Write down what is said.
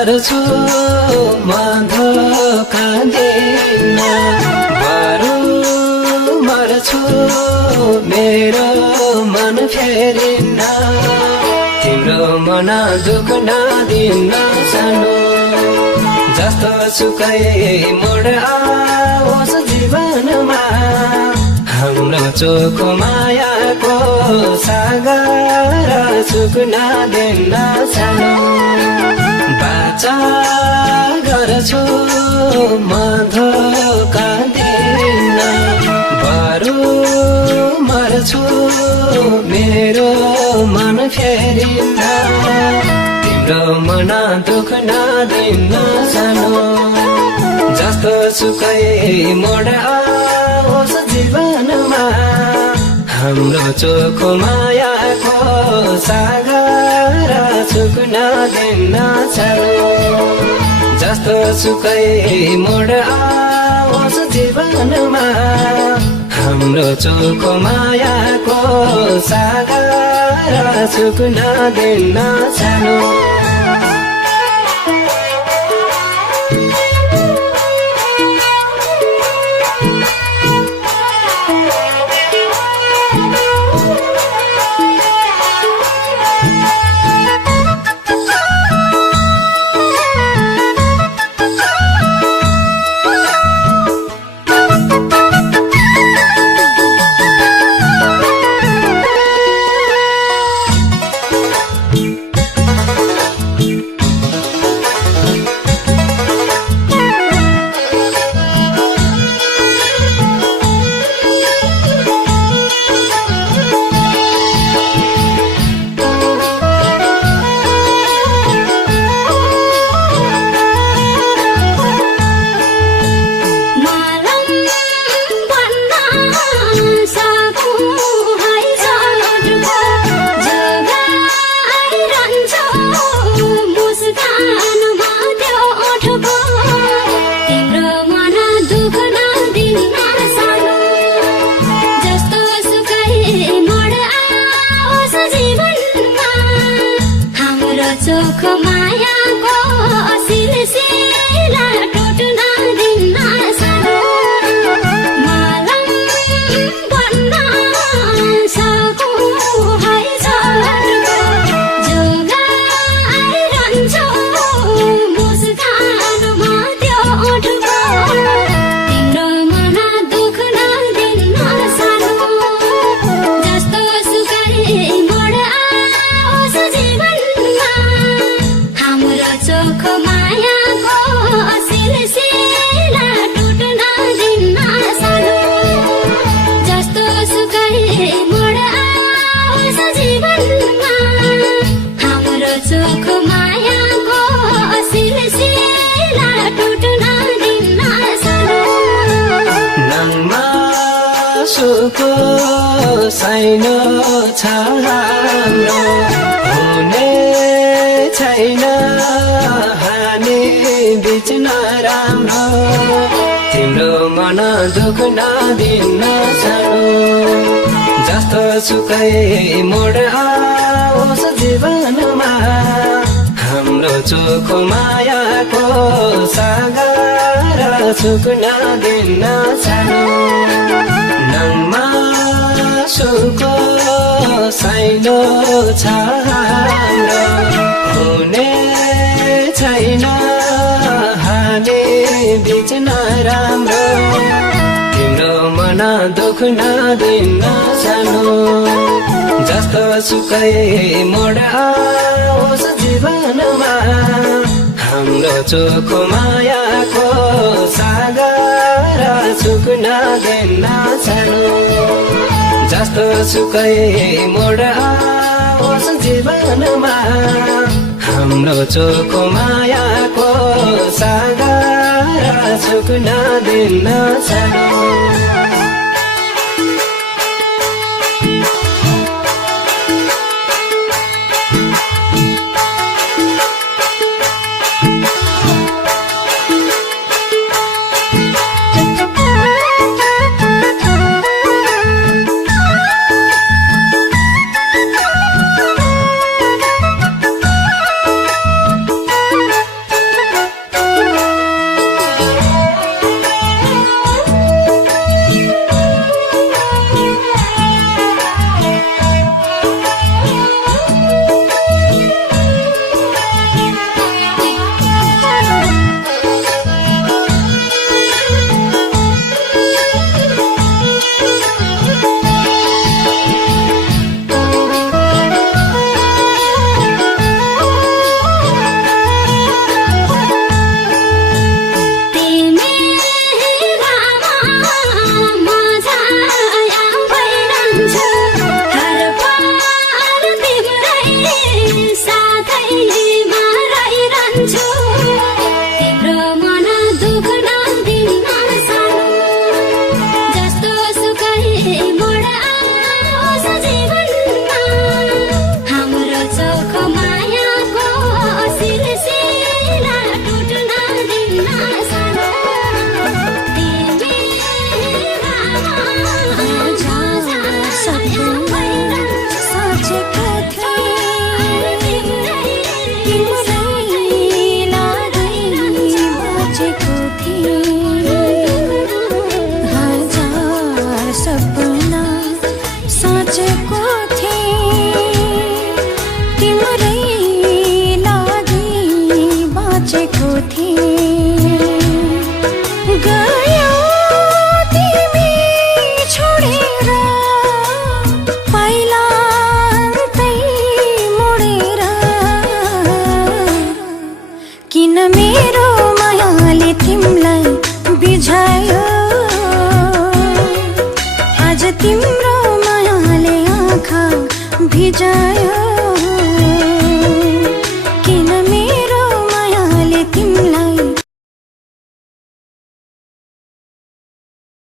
गर्छु म धोका दिन बरु मर्छु मेरो मन फेरिन्न तिम्रो मन दुख नदिन सानो जस्तो सुकै मोड आओस् जीवनमा हाम्रो चोखो मायाको सागर सुक्न दिन सानो बाचा गर्छु म धोका दिन बरु मर्छु मेरो मन फेरिन्न तिम्रो मन दुख नदिन सानो जस्तो सुकै मोड आओस् जीवनमा हाम्रो चोखो मायाको सागर सुक्न दिन सानो जस्तो सुकै मोड आओस् जीवनमा हाम्रो चोखो मायाको सागर सुक्न दिन सानो चोखो मायाको सिलसिला टुट्न दिन सानो मलम बन्न सकौँ है जोगाइरहन्छौ मुस्कानमा त्यो ओठको तिम्रो मन दुख नदिन सानो जस्तो सुकै मोड आओस् जीवनमा हाम्रो चोखो मायाको सिलसिला टुट्न दिन सानो जस्तो सुकै मोड आओस् जीवनमा हाम्रो चोखो मायाको सिलसिला टुट्न दिन सानो नङमा सुको साइनो छ हाम्रो हुने छैन हानि बिच नराम्रो तिम्रो मन दुख नदिन सानो जस्तो सुकै मोड आओस् जीवनमा हाम्रो चोखो मायाको सागर सुक्न दिन सानो नङमा सुको साइनो छ हाम्रो हुने छैन हानि बिच नराम्रो तिम्रो मन दुख नदिन सानो जस्तो सुकै मोड आओस् जीवनमा हाम्रो चोखो मायाको सागर सुक्न दिन सानो जस्तो सुकै मोड आओस् जीवनमा हाम्रो चोखो मायाको सागर सुक्न दिन सानो थिएँ। गयौ तिमी छोडेर पहिला अन्तै मोडेर, किन मेरो मायाले तिमीलाई बिझायो? आज तिम्रो मायाले आँखा भिजायो।